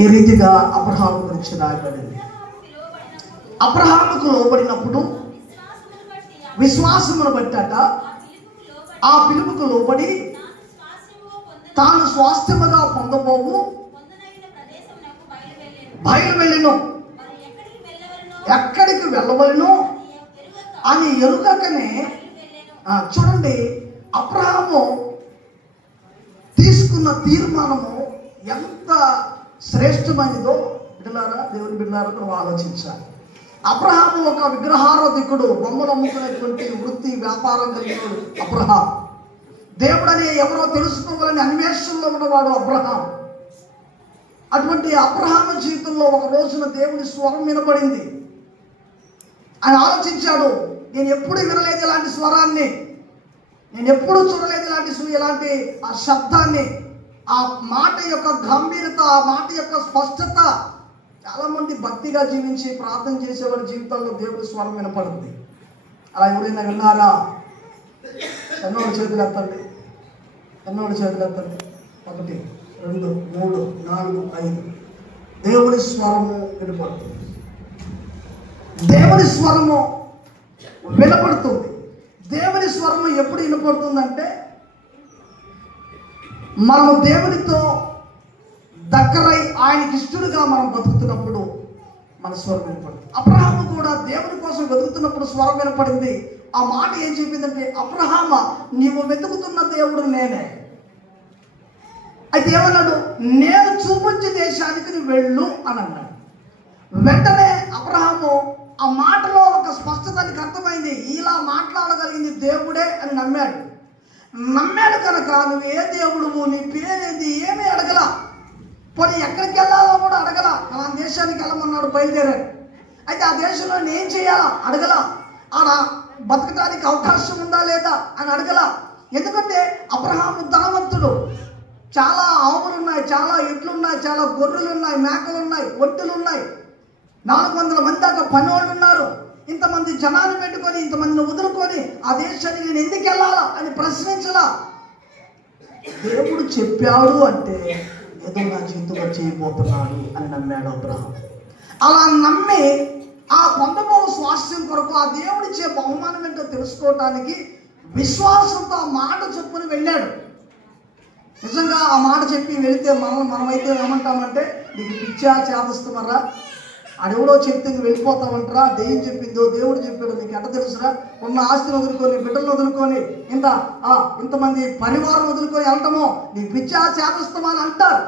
ఈ రీతిగా అబ్రహాము గురించి రాయబడింది. అబ్రహాముకు లోబడినప్పుడు విశ్వాసమును బట్టట ఆ పిలుపుకు లోబడి తాను స్వాస్థ్యముగా పొందబోవు బయలువెళ్ళెను. ఎక్కడికి వెళ్ళవలెను అని ఎరుగకనే చూడండి, అబ్రహాము తీసుకున్న తీర్మానము ఎంత శ్రేష్టమైనదో బిడ్డలారా, దేవుని బిడ్డలారా మనం ఆలోచించాలి. అబ్రహాము ఒక విగ్రహారాధికుడు, బొమ్మలు అమ్ముకునేటువంటి వృత్తి వ్యాపారం కలిగినవాడు అబ్రహాం. దేవుడనే ఎవరో తెలుసుకోవాలని అన్వేషణలో ఉన్నవాడు అబ్రహాం. అటువంటి అబ్రహాము జీవితంలో ఒక రోజున దేవుని స్వరం వినబడింది. ఆయన ఆలోచించాడు, నేను ఎప్పుడు వినలేదు ఇలాంటి స్వరాన్ని, నేను ఎప్పుడూ చూడలేదు ఇలాంటి ఆ శబ్దాన్ని, ఆ మాట యొక్క గంభీరత, ఆ మాట యొక్క స్పష్టత. చాలా మంది భక్తిగా జీవించి ప్రార్థన చేసేవారి జీవితాల్లో దేవుడి స్వరం వినపడుతుంది. అలా ఎవరైనా విన్నారా? ఎన్నోడు చేతులు ఎత్తండి, ఎన్నోడు చేతులు ఎత్తండి. 1 2 3 4 5. దేవుడి స్వరము వినపడుతుంది. దేవుని స్వరము వినపడుతుంది. దేవుని స్వరము ఎప్పుడు వినపడుతుందంటే మనము దేవునితో దగ్గరై ఆయనకి ఇష్టడుగా మనం బతుకుతున్నప్పుడు మన స్వరం వినపడుతుంది. అబ్రహాము కూడా దేవుని కోసం వెతుకుతున్నప్పుడు స్వరం వినపడింది. ఆ మాట ఏం చెప్పిందంటే, అబ్రహామ, నీవు వెతుకుతున్న దేవుడు నేనే. అయితే ఏమన్నాడు? నేను చూపించే దేశానికి నువ్వు వెళ్ళు అని అన్నాడు. వెంటనే అబ్రహాము ఆ మాటలో ఒక స్పష్టతనికి అర్థమైంది, ఇలా మాట్లాడగలిగింది దేవుడే అని నమ్మాడు కనుక నువ్వు ఏ దేవుడువు, నీ పేరేంది ఏమీ అడగల. పోనీ ఎక్కడికి వెళ్ళాలో కూడా అడగల. ఆ దేశానికి వెళ్ళమన్నాడు, బయలుదేరాడు. అయితే ఆ దేశంలో నేను చేయాలా అడగల. ఆడ బతకడానికి అవకాశం ఉందా లేదా అని అడగల. ఎందుకంటే అబ్రహాము ధనవంతుడు. చాలా ఆవులున్నాయి, చాలా ఎడ్లున్నాయి, చాలా గొర్రెలు ఉన్నాయి, మేకలు ఉన్నాయి, ఒంటెలు ఉన్నాయి, 400 మంది దాకా పనివాళ్ళు ఉన్నారు. ఇంతమంది జనాన్ని పెట్టుకొని, ఇంతమందిని వదులుకొని ఆ దేశానికి నేను ఎందుకు వెళ్ళాలా అని ప్రశ్నించలా. దేవుడు చెప్పాడు అంటే ఏదో నా జీవితంలో చేయబోతున్నాడు అని నమ్మాడు అబ్రహాం. అలా నమ్మి ఆ పొందబో స్వాస్థ్యం కొరకు ఆ దేవుడిచ్చే బహుమానం ఏంటో తెలుసుకోవటానికి విశ్వాసంతో ఆ మాట చెప్పుని వెళ్ళాడు. నిజంగా ఆ మాట చెప్పి వెళితే మనమైతే ఏమంటామంటే, నీకు పిచ్చా చేదస్తామరా, అడెవడో చెప్తే నువ్వు వెళ్ళిపోతావంటారా, దెయ్యం చెప్పిందో దేవుడు చెప్పాడు నీకు ఎట్ట తెలుసురా, ఉన్న ఆస్తిని వదులుకొని, బిడ్డలను వదులుకొని, ఇంతమంది పరివారం వదులుకొని వెళ్ళటమో నీకు పిచ్చా చేదస్తామా అని అంటారు.